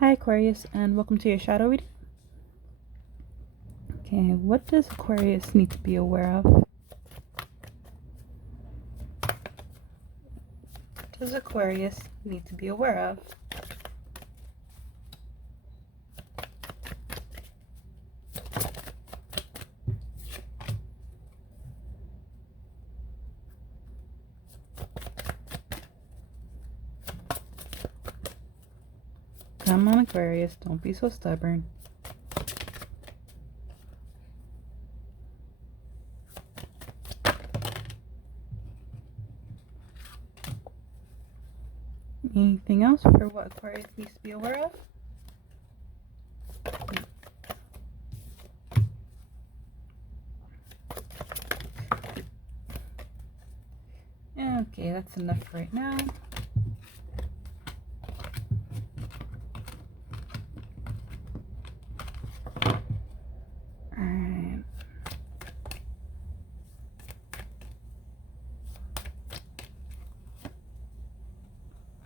Hi Aquarius, and welcome to your shadow reading. Okay, what does Aquarius need to be aware of? What does Aquarius need to be aware of? Come on Aquarius, don't be so stubborn. Anything else for what Aquarius needs to be aware of? Okay, that's enough right now. Alright.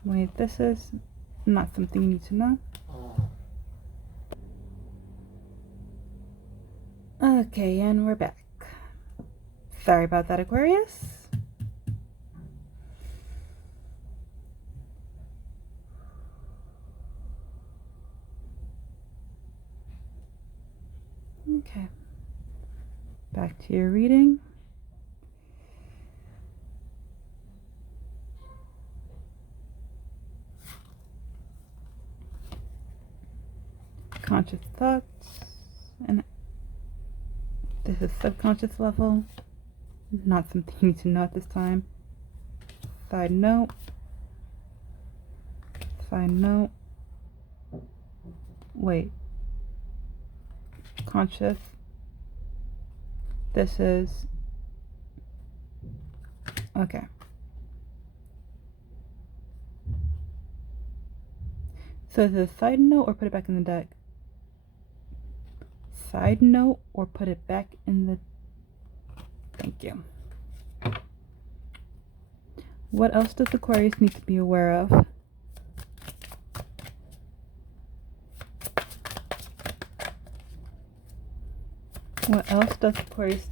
Wait, this is not something you need to know. Okay, and we're back. Sorry about that, Aquarius. Okay. Back to your reading. Conscious thoughts, and this is subconscious level, not something you need to know at this time. Side note, wait, conscious, this is, okay. So is it a side note or put it back in the deck? Side note or put it back in the... Thank you. What else does Aquarius need to be aware of? What else does Aquarius...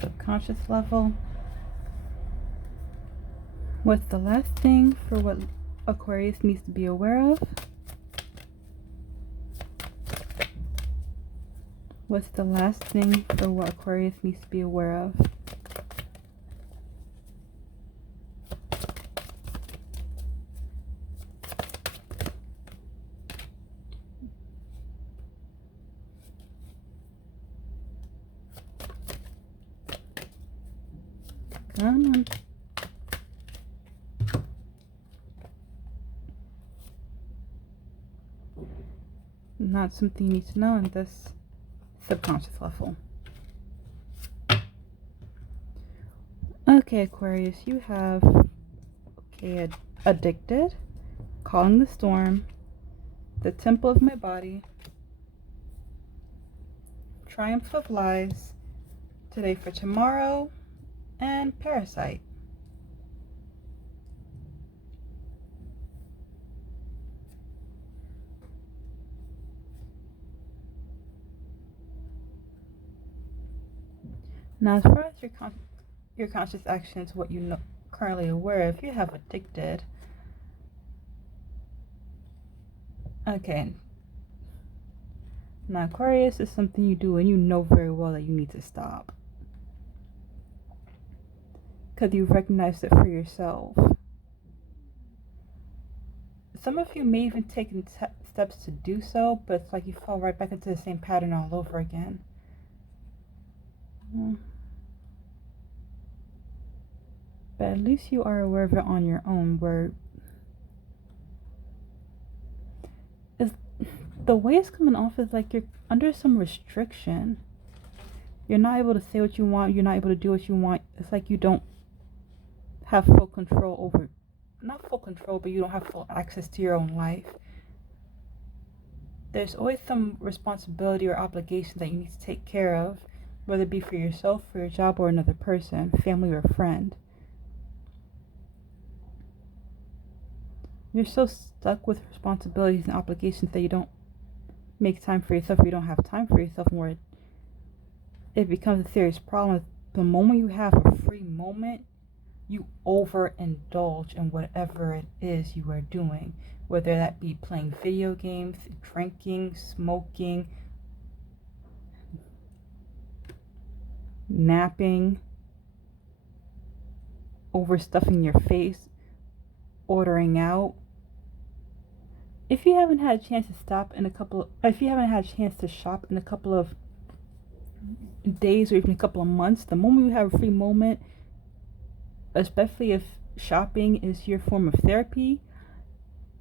Subconscious level. What's the last thing for what Aquarius needs to be aware of? What's the last thing for what Aquarius needs to be aware of? Come on. Not something you need to know in this subconscious level. Okay, Aquarius, you have addicted, calling the storm, the temple of my body, triumph of lies, today for tomorrow, and parasite. Now, as far as your conscious actions, what you know currently aware of, you have addicted. Okay. Now, Aquarius is something you do and you know very well that you need to stop. Because you've recognized it for yourself. Some of you may even take steps to do so, but it's like you fall right back into the same pattern all over again. But at least you are aware of it on your own, where the way it's coming off is like you're under some restriction. You're not able to say what you want. You're not able to do what you want. It's like you don't have full control over not full control, but you don't have full access to your own life. There's always some responsibility or obligation that you need to take care of, whether it be for yourself, for your job, or another person, family, or friend. You're so stuck with responsibilities and obligations that you don't make time for yourself, or you don't have time for yourself more. It becomes a serious problem. The moment you have a free moment, you overindulge in whatever it is you are doing, whether that be playing video games, drinking, smoking, napping, overstuffing your face, ordering out. If you haven't had a chance to shop in a couple of days or even a couple of months, the moment you have a free moment, especially if shopping is your form of therapy,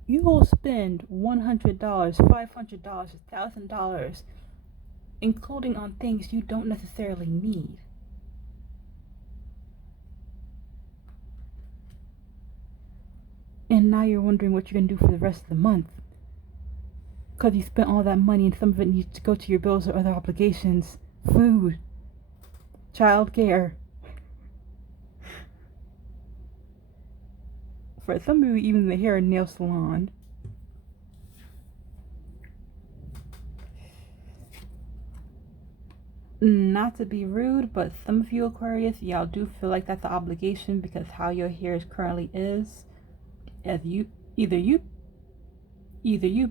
you will spend $100, $500, $1,000, including on things you don't necessarily need. And now you're wondering what you're going to do for the rest of the month, because you spent all that money and some of it needs to go to your bills or other obligations, food, childcare. For some of you, even the hair and nail salon. Not to be rude, but some of you Aquarius, y'all do feel like that's an obligation because how your hair is currently is. As either you've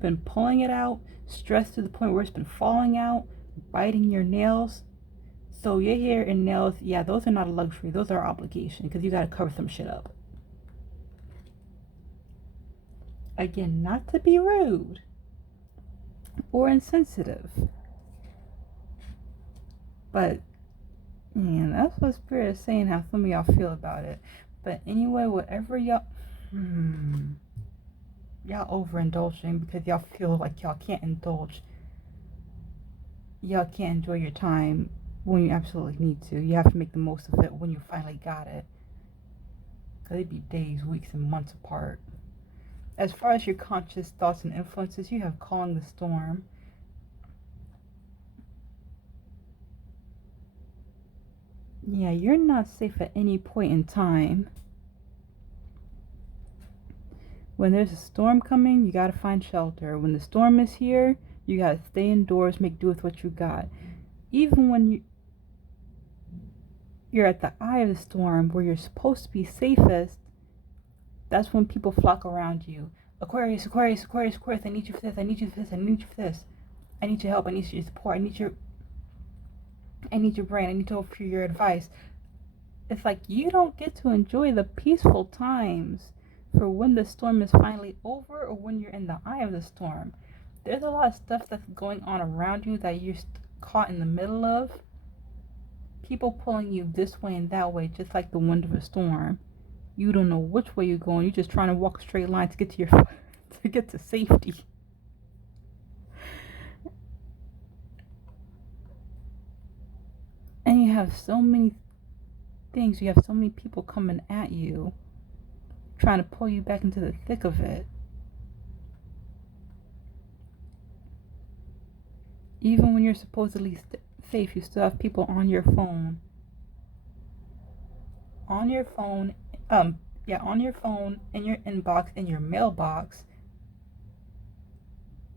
been pulling it out, stressed to the point where it's been falling out, biting your nails. So your hair and nails, yeah, those are not a luxury. Those are an obligation because you got to cover some shit up. Again, not to be rude or insensitive, but man, that's what Spirit is saying, how some of y'all feel about it. But anyway, whatever y'all overindulging because y'all feel like y'all can't indulge. Y'all can't enjoy your time when you absolutely need to. You have to make the most of it when you finally got it. Because it'd be days, weeks, and months apart. As far as your conscious thoughts and influences, you have calling the storm. Yeah, you're not safe at any point in time. When there's a storm coming, you gotta find shelter. When the storm is here, you gotta stay indoors, make do with what you got. Even when you're at the eye of the storm, where you're supposed to be safest, that's when people flock around you. Aquarius, Aquarius, Aquarius, Aquarius, I need you for this, I need you for this, I need you for this. I need your help, I need your support, I need your brain, I need to offer your advice. It's like you don't get to enjoy the peaceful times for when the storm is finally over or when you're in the eye of the storm. There's a lot of stuff that's going on around you that you're caught in the middle of. People pulling you this way and that way, just like the wind of a storm. You don't know which way you're going. You're just trying to walk a straight line to get to safety. And you have so many things. You have so many people coming at you, trying to pull you back into the thick of it. Even when you're supposedly safe, you still have people on your phone. On your phone, in your inbox, in your mailbox,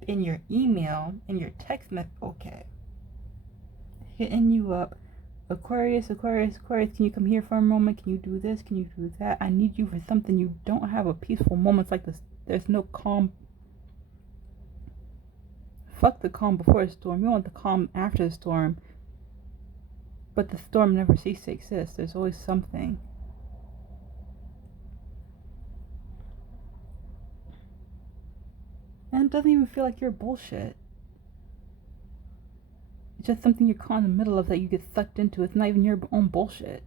in your email, in your text message. Okay. Hitting you up. Aquarius, Aquarius, Aquarius, can you come here for a moment? Can you do this? Can you do that? I need you for something. You don't have a peaceful moments like this. There's no calm. Fuck the calm before the storm. You want the calm after the storm. But the storm never ceases to exist. There's always something. And it doesn't even feel like you're bullshit. It's just something you're caught in the middle of that you get sucked into. It's not even your own bullshit.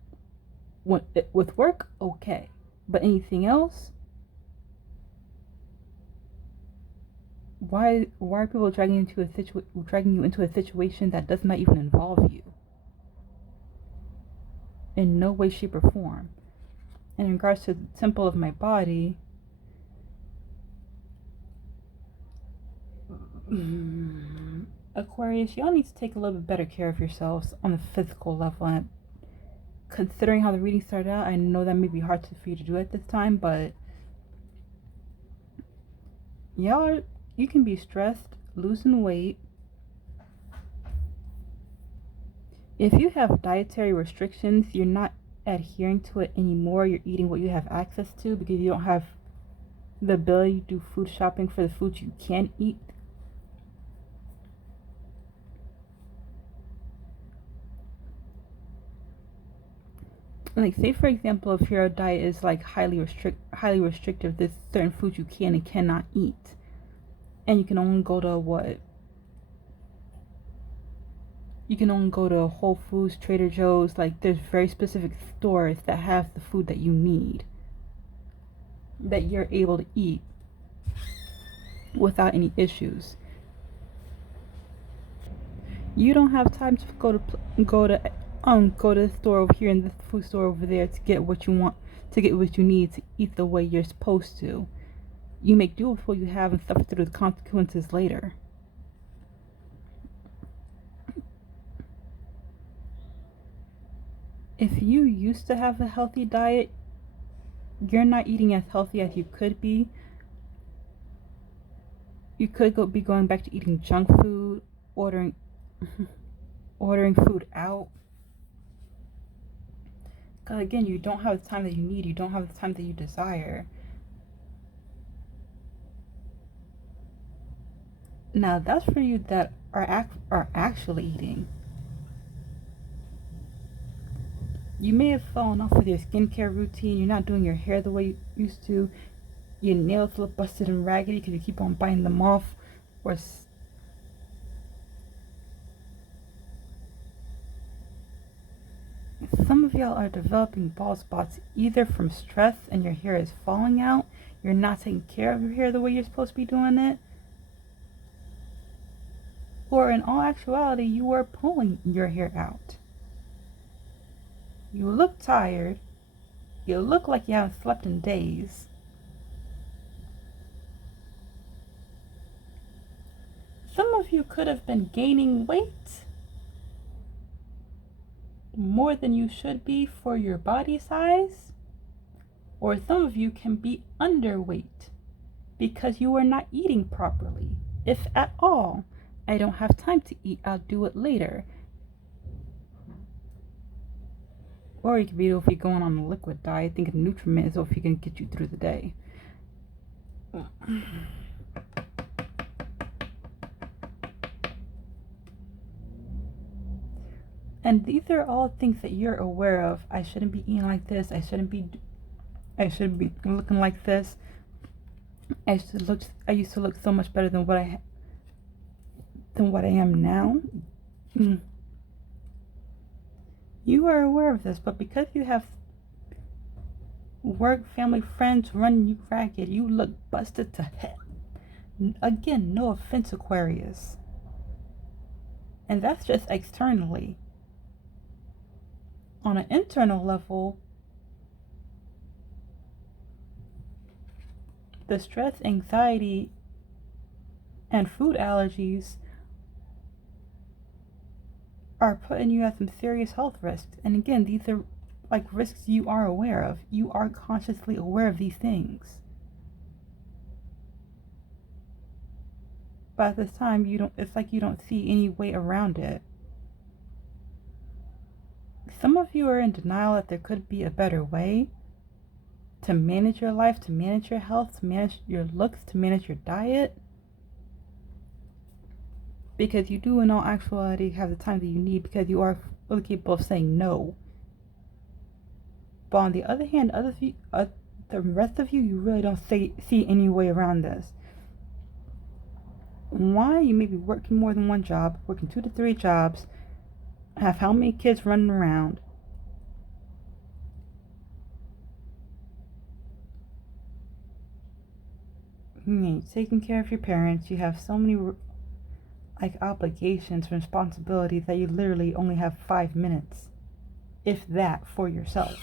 With work, okay. But anything else? Why are people dragging you into a situation that does not even involve you? In no way, shape, or form. In regards to the temple of my body, Aquarius, y'all need to take a little bit better care of yourselves on the physical level. And considering how the reading started out, I know that may be hard for you to do at this time, but you can be stressed, losing weight. If you have dietary restrictions, you're not adhering to it anymore. You're eating what you have access to because you don't have the ability to do food shopping for the foods you can eat. Like, say for example, if your diet is like highly restrictive, there's certain foods you can and cannot eat, and you can only go to Whole Foods, Trader Joe's. Like, there's very specific stores that have the food that you need, that you're able to eat without any issues. You don't have time to go to the store over here and the food store over there to get what you want, to get what you need to eat the way you're supposed to. You make do with what you have and suffer through the consequences later. If you used to have a healthy diet, you're not eating as healthy as you could be. You could be going back to eating junk food, ordering food out. Because again, you don't have the time that you need. You don't have the time that you desire. Now, that's for you that are actually eating. You may have fallen off with your skincare routine. You're not doing your hair the way you used to. Your nails look busted and raggedy because you keep on biting them off. Or some of y'all are developing bald spots either from stress and your hair is falling out. You're not taking care of your hair the way you're supposed to be doing it. Or in all actuality, you are pulling your hair out. You look tired. You look like you haven't slept in days. Some of you could have been gaining weight more than you should be for your body size. Or some of you can be underweight because you are not eating properly, if at all. I don't have time to eat, I'll do it later. Or you could be if you're going on a liquid diet, thinking Nutriment is if you can get you through the day. And these are all things that you're aware of. I shouldn't be eating like this. I shouldn't be looking like this. I used to look so much better than what I am now. You are aware of this, but because you have work, family, friends running you ragged, you look busted to hell. Again, no offense, Aquarius. And that's just externally. On an internal level, the stress, anxiety, and food allergies are putting you at some serious health risks. And again, these are like risks you are aware of. You are consciously aware of these things. But at this time, it's like you don't see any way around it. Some of you are in denial that there could be a better way to manage your life, to manage your health, to manage your looks, to manage your diet. Because you do in all actuality have the time that you need, because you are really capable of saying no. But on the other hand, the rest of you really don't see any way around this. Why? You may be working more than one job, working 2 to 3 jobs, have how many kids running around. You're taking care of your parents. You have so many obligations, responsibilities that you literally only have 5 minutes, if that, for yourself.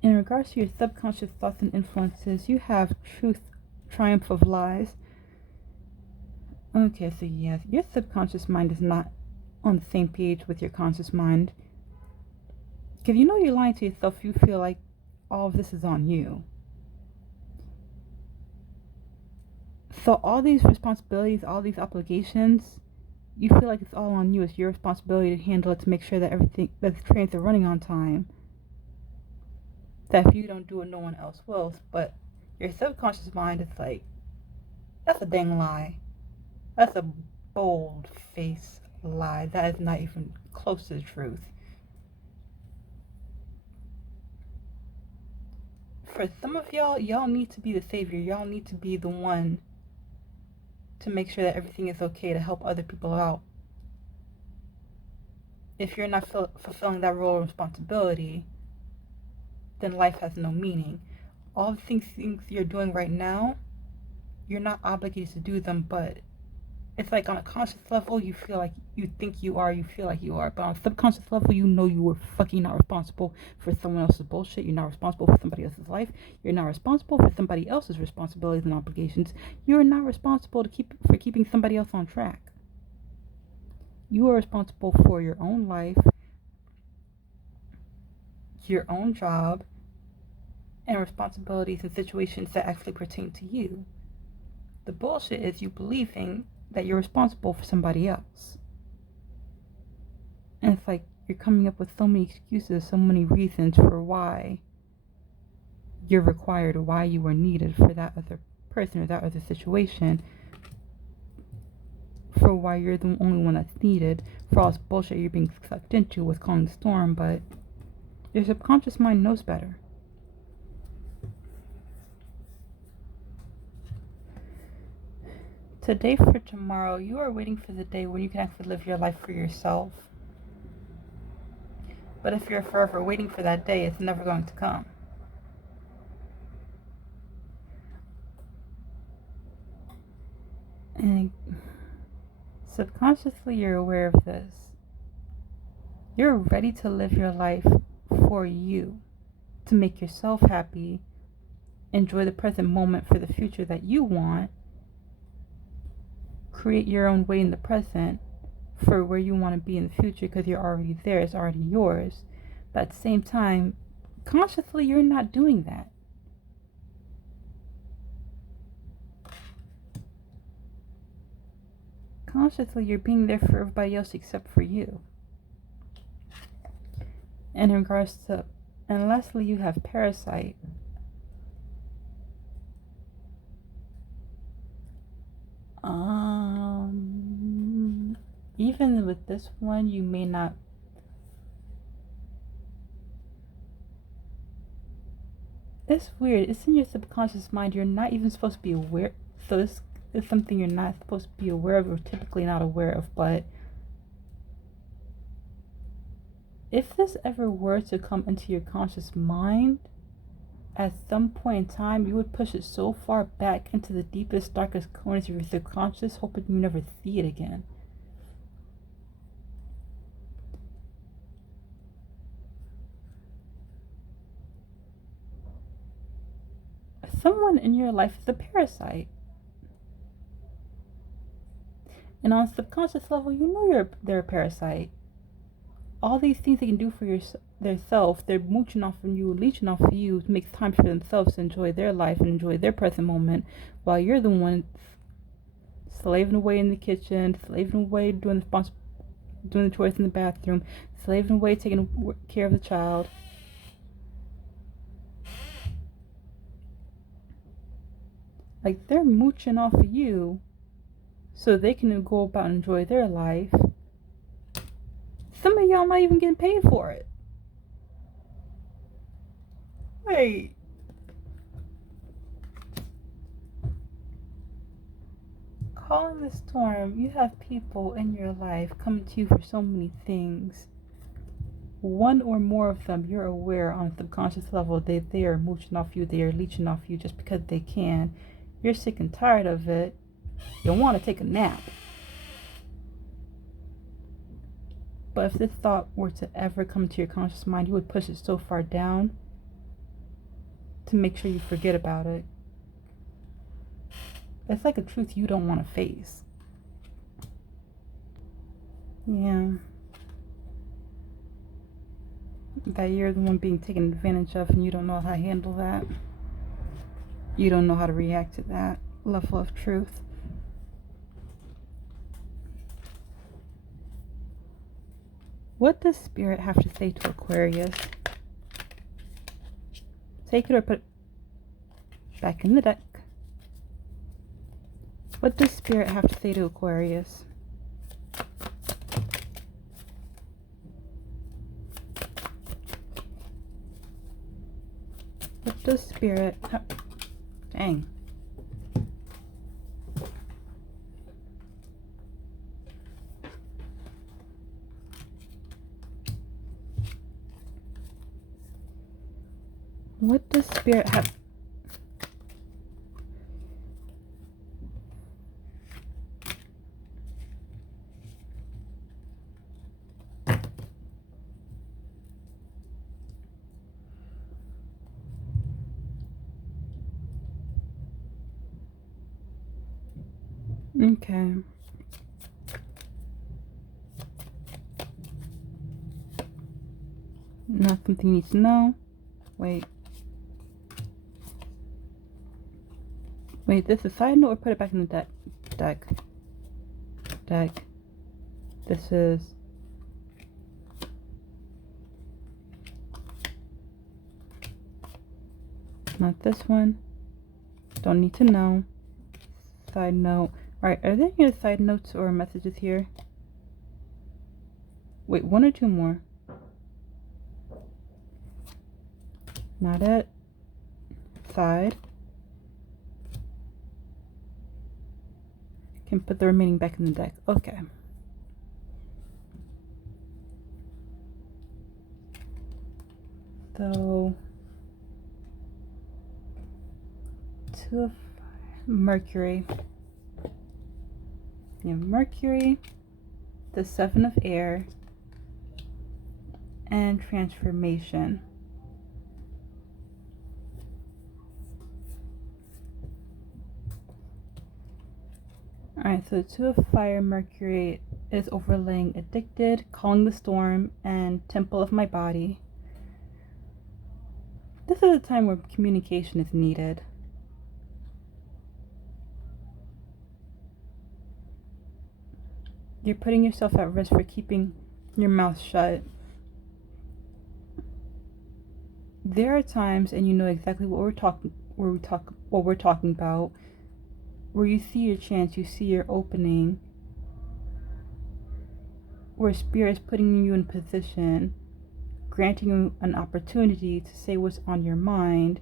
In regards to your subconscious thoughts and influences, you have truth triumph of lies. Okay, so yes, your subconscious mind is not on the same page with your conscious mind. Because you know you're lying to yourself, you feel like all of this is on you. So all these responsibilities, all these obligations, you feel like it's all on you. It's your responsibility to handle it, to make sure that that the trains are running on time. That if you don't do it, no one else will. But your subconscious mind is like, that's a dang lie. That's a bold-faced lie. That is not even close to the truth. For some of y'all need to be the savior. Y'all need to be the one to make sure that everything is okay, to help other people out. If you're not fulfilling that role of responsibility, then life has no meaning. All the things you're doing right now, you're not obligated to do them, but it's like on a conscious level, you feel like you think you are, you feel like you are. But on a subconscious level, you know you were fucking not responsible for someone else's bullshit. You're not responsible for somebody else's life. You're not responsible for somebody else's responsibilities and obligations. You're not responsible for keeping somebody else on track. You are responsible for your own life, your own job, and responsibilities and situations that actually pertain to you. The bullshit is you believing that you're responsible for somebody else. And it's like you're coming up with so many excuses, so many reasons for why you're required or why you were needed for that other person or that other situation, for why you're the only one that's needed, for all this bullshit you're being sucked into with calling the storm. But your subconscious mind knows better. Today for tomorrow, you are waiting for the day when you can actually live your life for yourself. But if you're forever waiting for that day, it's never going to come. And subconsciously, you're aware of this. You're ready to live your life for you, to make yourself happy, enjoy the present moment for the future that you want, create your own way in the present for where you want to be in the future, because you're already there, it's already yours. But at the same time, consciously, you're not doing that. Consciously, you're being there for everybody else except for you. And in regards to, and lastly, you have parasite. Even with this one, you may not. It's weird. It's in your subconscious mind. You're not even supposed to be aware. So this is something you're not supposed to be aware of, or typically not aware of. But if this ever were to come into your conscious mind, at some point in time, you would push it so far back into the deepest, darkest corners of your subconscious, hoping you never see it again. Someone in your life is a parasite. And on a subconscious level, you know they're a parasite. All these things they can do for themselves, they're mooching off of you, leeching off of you to make time for themselves to enjoy their life and enjoy their present moment, while you're the one slaving away in the kitchen, slaving away doing the chores in the bathroom, slaving away taking care of the child. Like, they're mooching off of you so they can go about and enjoy their life. Some of y'all not even getting paid for it. Wait. Calling the storm, you have people in your life coming to you for so many things. One or more of them, you're aware on a subconscious level that they are mooching off you, they are leeching off you just because they can. You're sick and tired of it. You want to take a nap. But if this thought were to ever come to your conscious mind, you would push it so far down to make sure you forget about it. It's like a truth you don't want to face. Yeah. That you're the one being taken advantage of and you don't know how to handle that. You don't know how to react to that level of truth. What does Spirit have to say to Aquarius? Take it or put it back in the deck. What does Spirit have to say to Aquarius? What does Spirit... Dang. What does Spirit have... Okay. Not something you need to know. Wait. Wait, this is a side note or put it back in the deck? Deck. This is... Not this one. Don't need to know. Side note. Alright, are there any side notes or messages here? Wait, one or two more? Not it. Side. Can put the remaining back in the deck. Okay. So, two of Mercury. You have Mercury, the Seven of Air, and transformation. Alright, so the Two of Fire, Mercury is overlaying Addicted, Calling the Storm, and Temple of My Body. This is a time where communication is needed. You're putting yourself at risk for keeping your mouth shut. There are times, and you know exactly what we're talking about, where you see your chance, you see your opening, where Spirit is putting you in position, granting you an opportunity to say what's on your mind,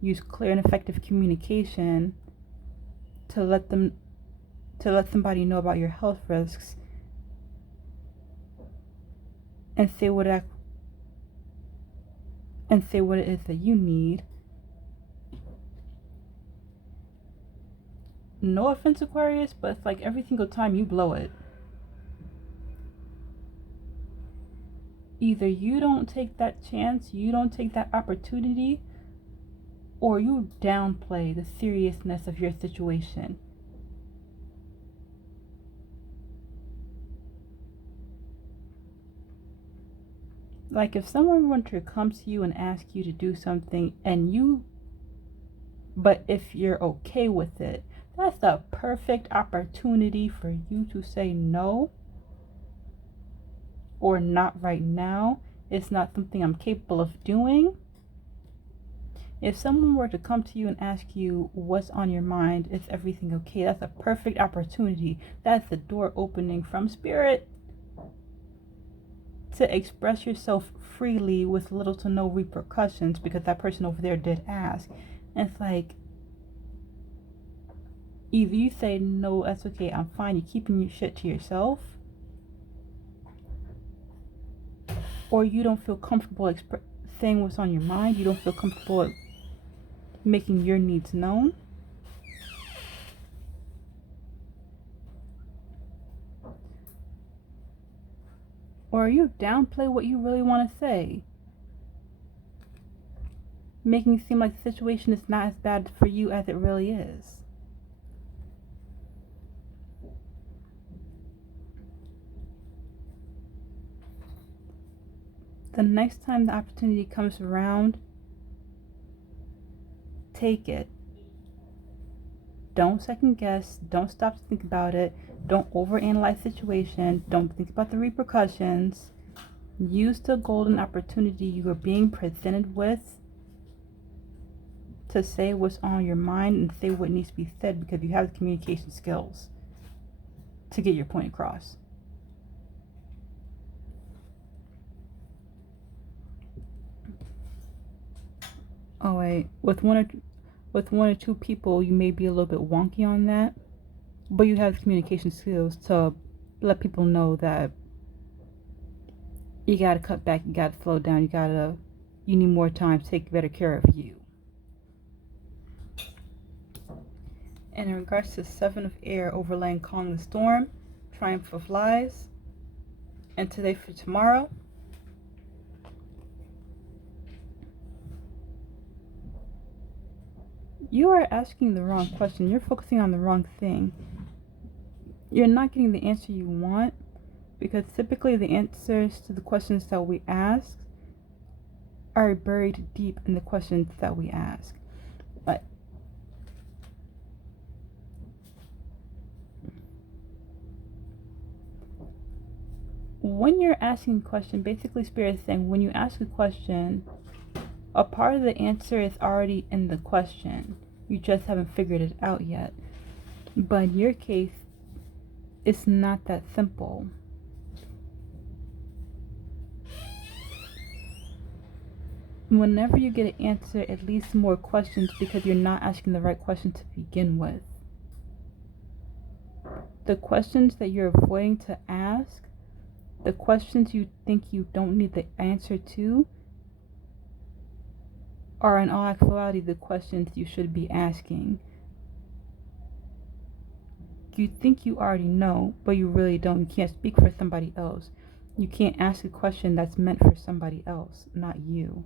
use clear and effective communication to let somebody know about your health risks, and say what it is that you need. No offense, Aquarius, but it's like every single time you blow it. Either you don't take that chance, you don't take that opportunity, or you downplay the seriousness of your situation. Like if someone were to come to you and ask you to do something but if you're okay with it, that's the perfect opportunity for you to say no, or not right now. It's not something I'm capable of doing. If someone were to come to you and ask you what's on your mind, is everything okay? That's a perfect opportunity. That's the door opening from Spirit to express yourself freely with little to no repercussions, because that person over there did ask. And it's like, either you say, no, that's okay, I'm fine, you're keeping your shit to yourself, or you don't feel comfortable saying what's on your mind, you don't feel comfortable making your needs known. Or you downplay what you really want to say, making it seem like the situation is not as bad for you as it really is. the next time the opportunity comes around, take it. Don't second guess. Don't stop to think about it. Don't overanalyze the situation. Don't think about the repercussions. Use the golden opportunity you are being presented with to say what's on your mind and say what needs to be said, because you have the communication skills to get your point across. Oh wait, with one or two people, you may be a little bit wonky on that, but you have the communication skills to let people know that you gotta cut back, you gotta slow down, you need more time to take better care of you. And in regards to 7 of air overlaying calm the storm, triumph of lies, and today for tomorrow, you are asking the wrong question. You're focusing on the wrong thing. You're not getting the answer you want, because typically the answers to the questions that we ask are buried deep in the questions that we ask. But when you're asking a question, basically Spirit is saying when you ask a question, a part of the answer is already in the question. You just haven't figured it out yet. But in your case, it's not that simple. Whenever you get an answer, it leads to more questions because you're not asking the right question to begin with. The questions that you're avoiding to ask, the questions you think you don't need the answer to, are in all actuality the questions you should be asking. You think you already know, but you really don't. You can't speak for somebody else. You can't ask a question that's meant for somebody else, not you.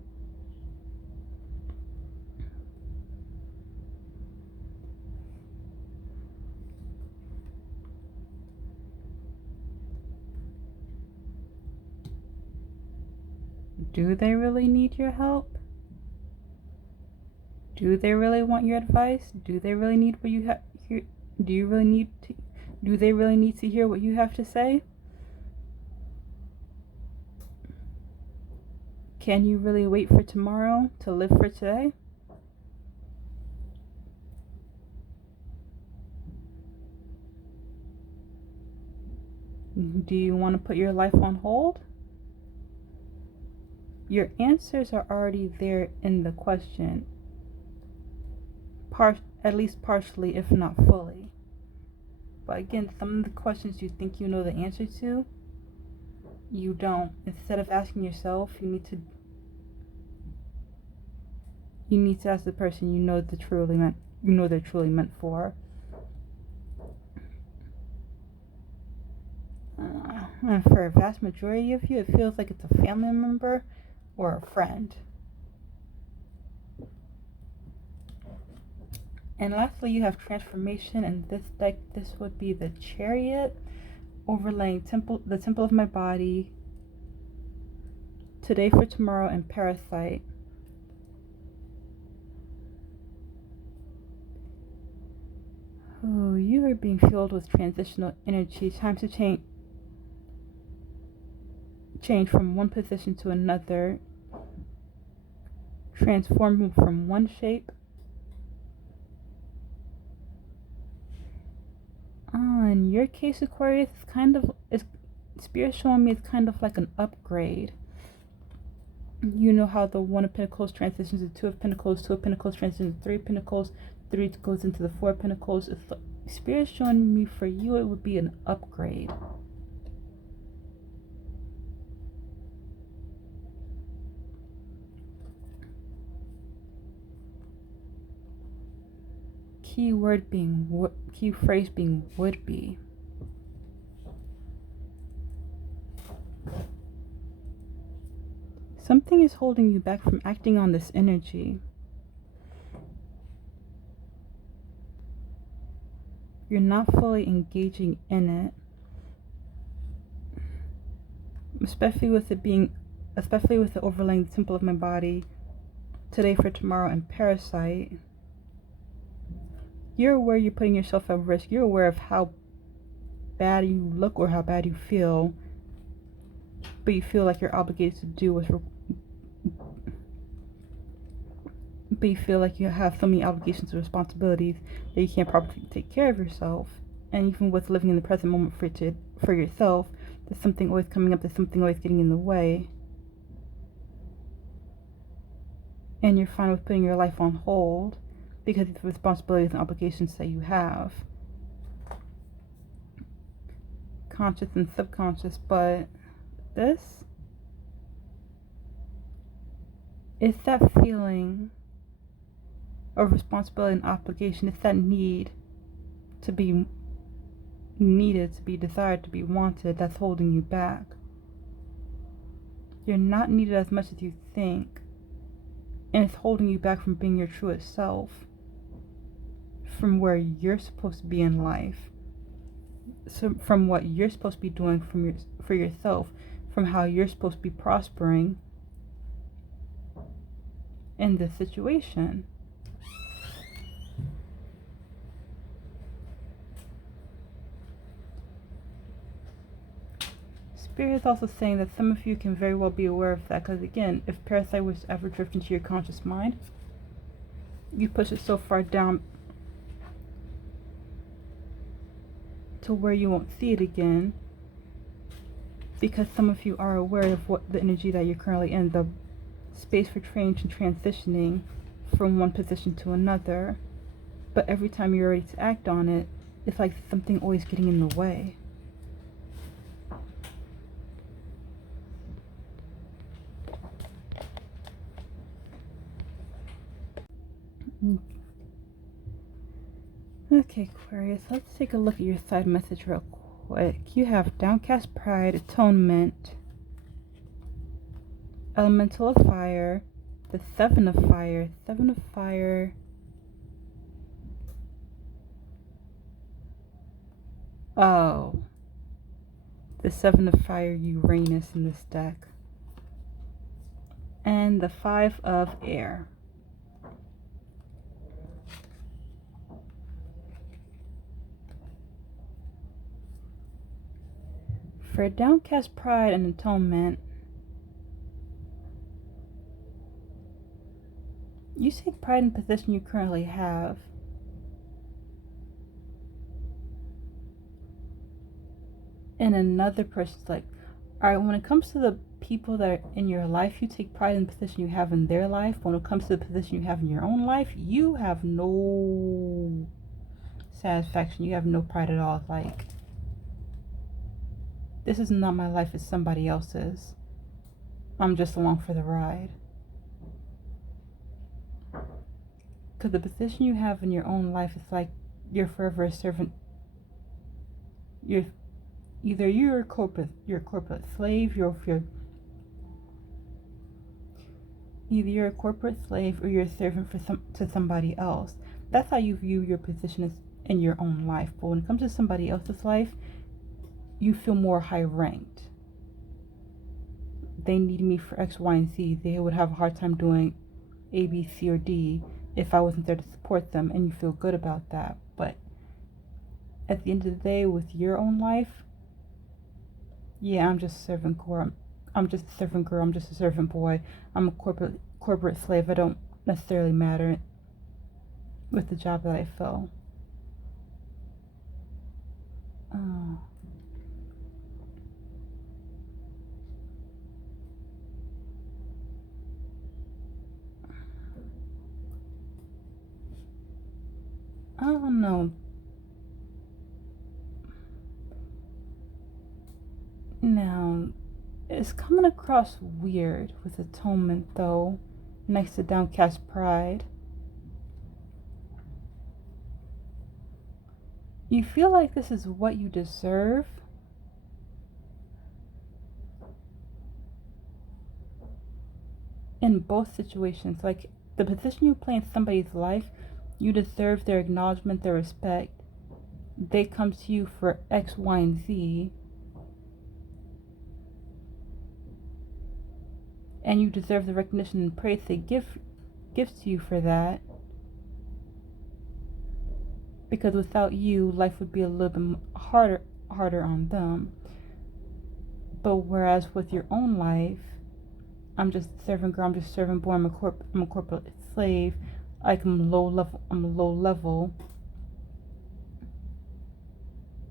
Do they really need your help? Do they really want your advice? Do they really need what you have here? Do they really need to hear what you have to say? Can you really wait for tomorrow to live for today? Do you want to put your life on hold? Your answers are already there in the question, at least partially, if not fully. But again, some of the questions you think you know the answer to, you don't. Instead of asking yourself, you need to ask the person you know they're truly meant for. And for a vast majority of you, it feels like it's a family member or a friend. And lastly, you have transformation. In this deck, this would be the Chariot, overlaying the temple of my body, today for tomorrow, and Parasite. Oh, you are being filled with transitional energy. Time to change from one position to another, transform from one shape. In your case, Aquarius, Spirit showing me it's kind of like an upgrade. You know how the One of Pentacles transitions to Two of Pentacles, Two of Pentacles transitions to Three of Pentacles, Three goes into the Four of Pentacles. Spirit showing me for you it would be an upgrade. Key phrase being would be. Something is holding you back from acting on this energy. You're not fully engaging in it. Especially with it being especially with the overlaying the temple of my body, today for tomorrow, and parasite, you're aware you're putting yourself at risk. You're aware of how bad you look or how bad you feel, but you feel like you're obligated to do what's but you feel like you have so many obligations and responsibilities that you can't properly take care of yourself. And even with living in the present moment for yourself, there's something always coming up, there's something always getting in the way. And you're fine with putting your life on hold because of the responsibilities and obligations that you have. Conscious and subconscious, but this is that feeling of responsibility and obligation. It's that need to be needed, to be desired, to be wanted that's holding you back. You're not needed as much as you think, and it's holding you back from being your truest self, from where you're supposed to be in life, so from what you're supposed to be doing for yourself, from how you're supposed to be prospering in this situation. Spirit is also saying that some of you can very well be aware of that, because again, if parasite was to ever drift into your conscious mind, you push it so far down to where you won't see it again, because some of you are aware of what the energy that you're currently in, the space for change and transitioning from one position to another. But every time you're ready to act on it, it's like something always getting in the way. Okay, Aquarius, let's take a look at your side message real quick. You have downcast pride, atonement, elemental of fire, the seven of fire, oh, the seven of fire, Uranus in this deck, and the 5 of air. For downcast pride and atonement, you take pride in the position you currently have. And another person's like, alright, when it comes to the people that are in your life, you take pride in the position you have in their life. When it comes to the position you have in your own life, you have no satisfaction. You have no pride at all. Like, this is not my life, it's somebody else's. I'm just along for the ride. Because the position you have in your own life is like you're forever a servant. You're a corporate slave, either you're a corporate slave or you're a servant to somebody else. That's how you view your position in your own life. But when it comes to somebody else's life, you feel more high ranked. They need me for X, Y, and Z. They would have a hard time doing A, B, C, or D if I wasn't there to support them, and you feel good about that. But at the end of the day, with your own life, yeah, I'm just a servant girl. I'm just a servant girl. I'm just a servant boy. I'm a corporate slave. I don't necessarily matter with the job that I fill. Oh. I don't know. Now, it's coming across weird with atonement, though, next to downcast pride. You feel like this is what you deserve. In both situations, like the position you play in somebody's life, you deserve their acknowledgement, their respect. They come to you for X, Y, and Z. And you deserve the recognition and praise they give to you for that. Because without you, life would be a little bit harder on them. But whereas with your own life, I'm just servant girl, I'm just servant boy, I'm a corporate slave, like I'm low level.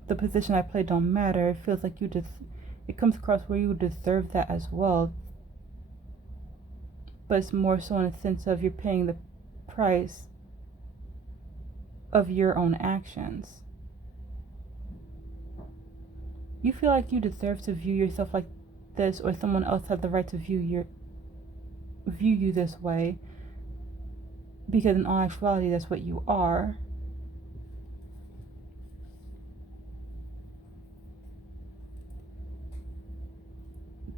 The position I play don't matter. It feels like it comes across where you deserve that as well. But it's more so in a sense of you're paying the price of your own actions. You feel like you deserve to view yourself like this, or someone else has the right to view you this way, because in all actuality that's what you are.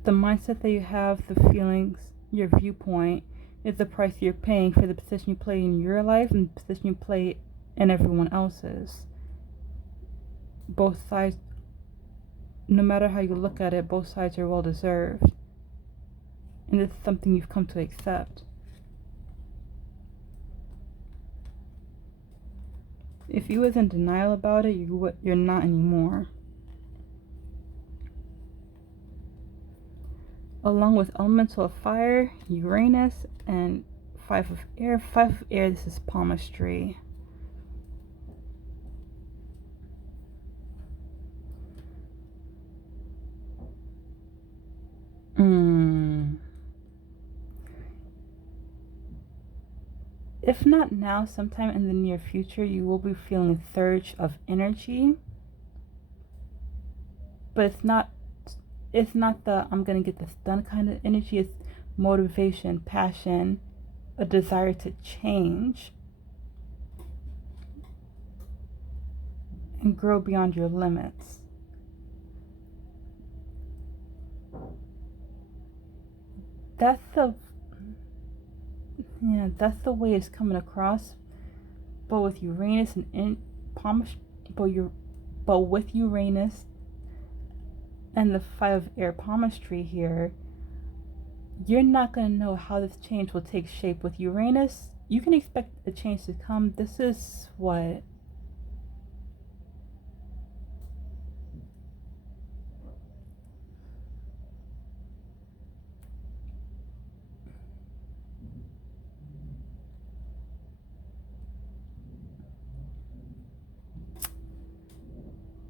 The mindset that you have, the feelings, your viewpoint is the price you're paying for the position you play in your life and the position you play in everyone else's. Both sides, no matter how you look at it, both sides are well deserved. And it's something you've come to accept. If you was in denial about it, you're not anymore. Along with elemental of fire, Uranus, and 5 of air. 5 of air, this is palmistry. If not now, sometime in the near future, you will be feeling a surge of energy. But it's not the I'm gonna get this done kind of energy. It's motivation, passion, a desire to change and grow beyond your limits. That's the way it's coming across. But with Uranus and but with Uranus and the 5 of air palmistry here, you're not going to know how this change will take shape. With Uranus, you can expect a change to come. This is what?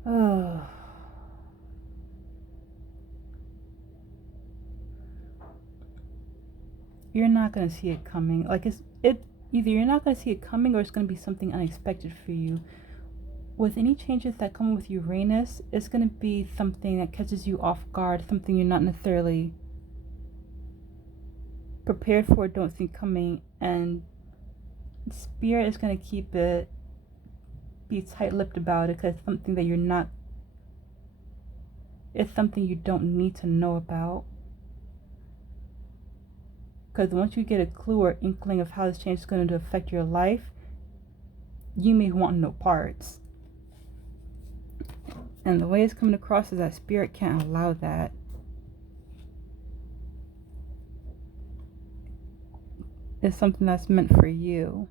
Oh. You're not going to see it coming. Like either you're not going to see it coming or it's going to be something unexpected for you. With any changes that come with Uranus, it's going to be something that catches you off guard, something you're not necessarily prepared for, don't see coming, and Spirit is going to be tight-lipped about it, because it's something that it's something you don't need to know about. Because once you get a clue or inkling of how this change is going to affect your life, you may want no parts. And the way it's coming across is that Spirit can't allow that. It's something that's meant for you.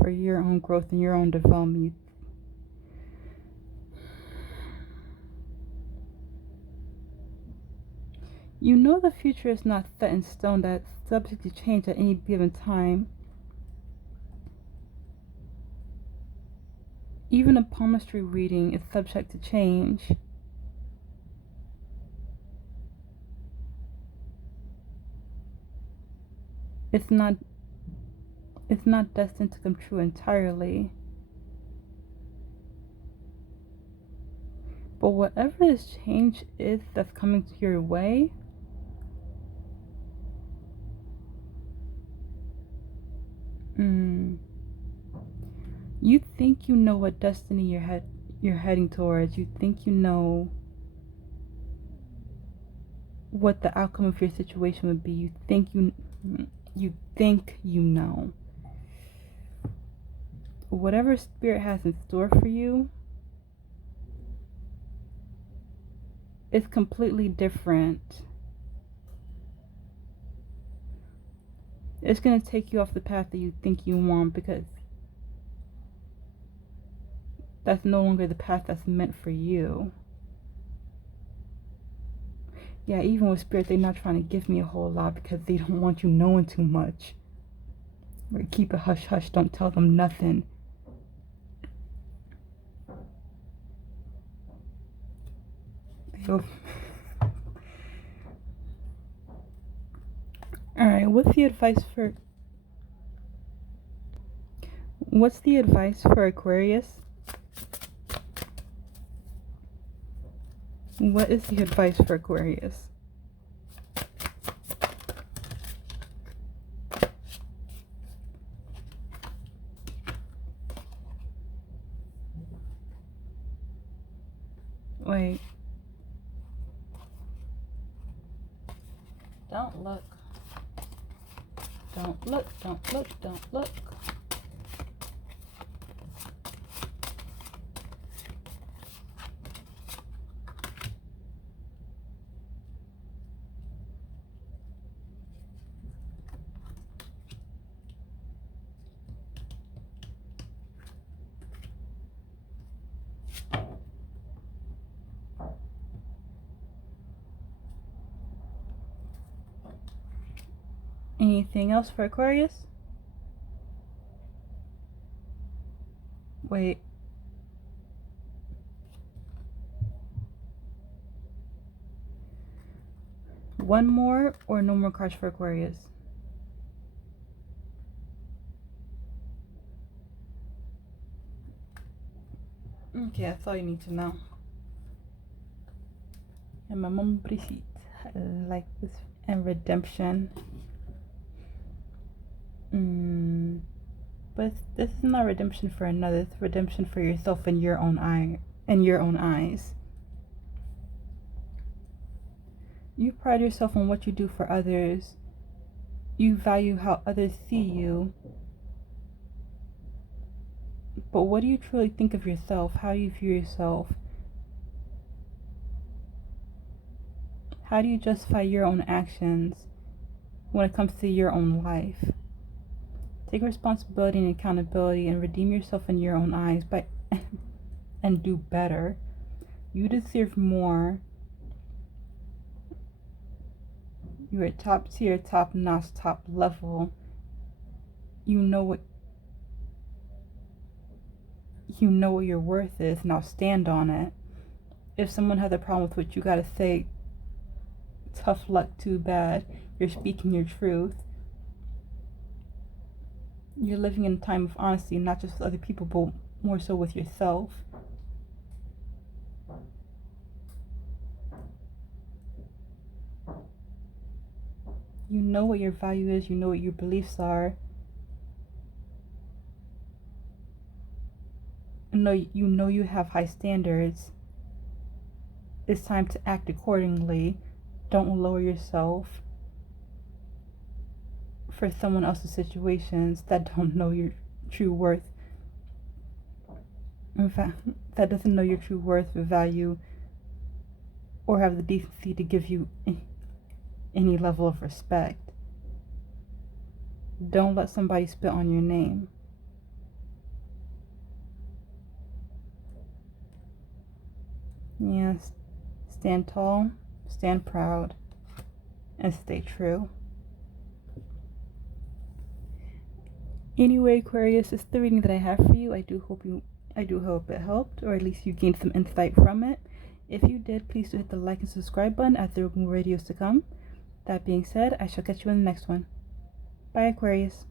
For your own growth and your own development. You know the future is not set in stone, that's subject to change at any given time. Even a palmistry reading is subject to change. It's not destined to come true entirely. But whatever this change is that's coming to your way, you think you know what destiny you're heading towards. You think you know what the outcome of your situation would be. You think you know. Whatever Spirit has in store for you, It's completely different. It's going to take you off the path that you think you want, because that's no longer the path that's meant for you. Yeah, even with Spirit, they're not trying to give me a whole lot because they don't want you knowing too much. Or keep it hush hush, don't tell them nothing. Alright, what's the advice for Aquarius? What is the advice for Aquarius? Wait. Don't look. Don't look, don't look, don't look. Anything else for Aquarius? Wait. One more or no more cards for Aquarius? Okay, that's all you need to know. And my mom Brigitte, I like this. And redemption. But this is not redemption for another. It's redemption for yourself in your own eyes. You pride yourself on what you do for others. You value how others see you. But what do you truly think of yourself? How do you view yourself? How do you justify your own actions when it comes to your own life? Take responsibility and accountability and redeem yourself in your own eyes and do better. You deserve more. You're at top tier, top notch, top level. You know what your worth is. Now stand on it. If someone has a problem with what you gotta say, tough luck, too bad. You're speaking your truth. You're living in a time of honesty, not just with other people, but more so with yourself. You know what your value is. You know what your beliefs are. You know you have high standards. It's time to act accordingly. Don't lower yourself for someone else's situations that don't know your true worth. In fact, that doesn't know your true worth, value, or have the decency to give you any level of respect. Don't let somebody spit on your name. Yes, stand tall, stand proud, and stay true. Anyway, Aquarius, it's the reading that I have for you. I do hope it helped, or at least you gained some insight from it. If you did, please do hit the like and subscribe button, as there will be more videos to come. That being said, I shall catch you in the next one. Bye, Aquarius.